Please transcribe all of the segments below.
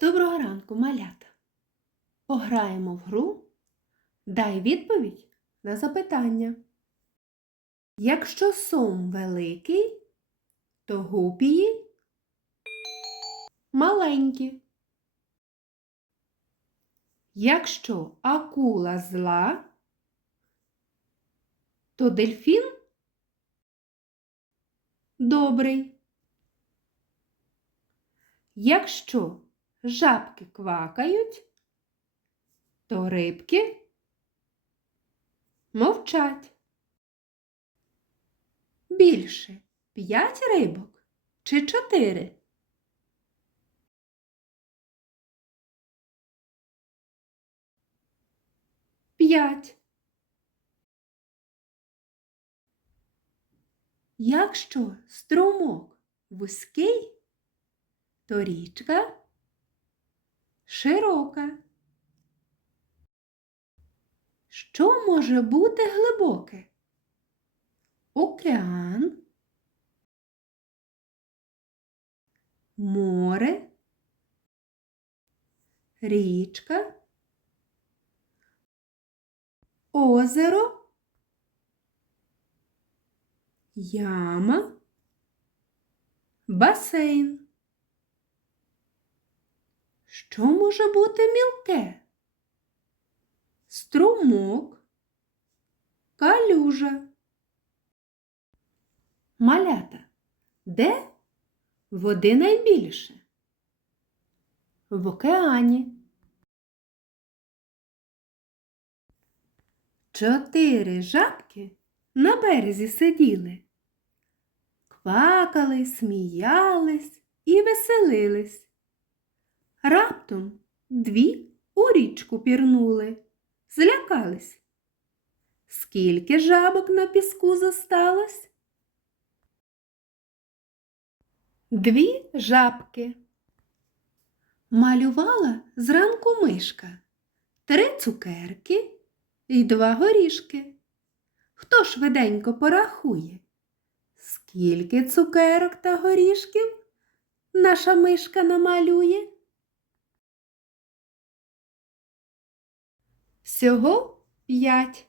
Доброго ранку, малята. Пограємо в гру. Дай відповідь на запитання. Якщо сом великий, то гупії маленькі. Якщо акула зла, то дельфін добрий. Якщо жабки квакають, то рибки мовчать. Більше п'ять рибок чи чотири? П'ять. Якщо струмок вузький, то річка широка. Що може бути глибоке? Океан, море, річка, озеро, яма, басейн. Що може бути мілке? Струмок, калюжа. Малята. Де води найбільше? В океані. Чотири жабки на березі сиділи, квакали, сміялись і веселились. Раптом дві у річку пірнули, злякались. Скільки жабок на піску зосталось? Дві жабки. Малювала зранку мишка, три цукерки і два горішки. Хто швиденько порахує? Скільки цукерок та горішків наша мишка намалює? Всього п'ять.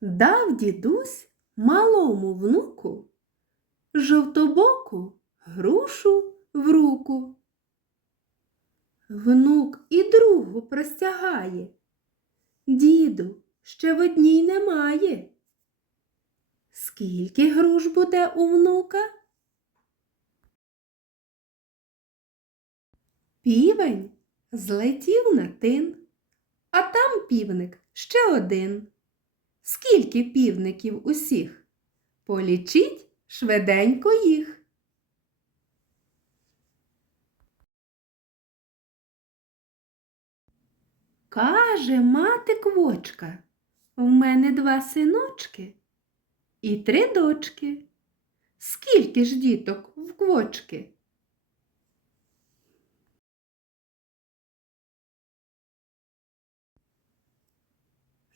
Дав дідусь малому внуку жовтобоку грушу в руку. Внук і другу простягає. Діду, ще в одній немає. Скільки груш буде у внука? Півень злетів на тин, а там півник ще один. Скільки півників усіх? Полічіть швиденько їх. Каже мати квочка, в мене два синочки і три дочки. Скільки ж діток в квочки?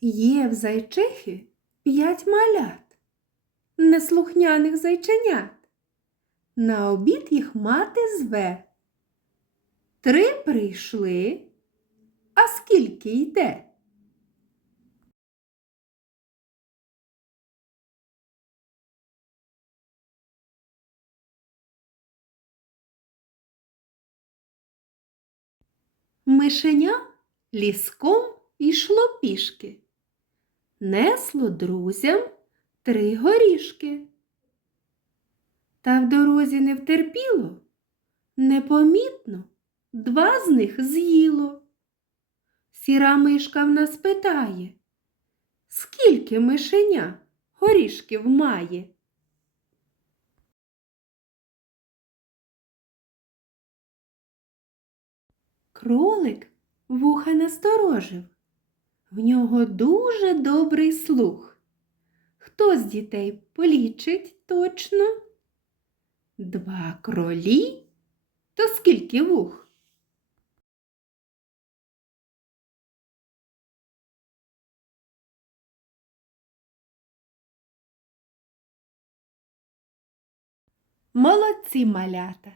Є в зайчихи п'ять малят, неслухняних зайченят. На обід їх мати зве. Три прийшли, а скільки йде? Мишеня ліском йшло пішки, несло друзям три горішки. Та в дорозі не втерпіло, непомітно два з них з'їло. Сіра мишка в нас питає, скільки мишеня горішків має? Кролик вуха насторожив. В нього дуже добрий слух. Хто з дітей полічить точно? Два кролі? То скільки вух? Молодці малята!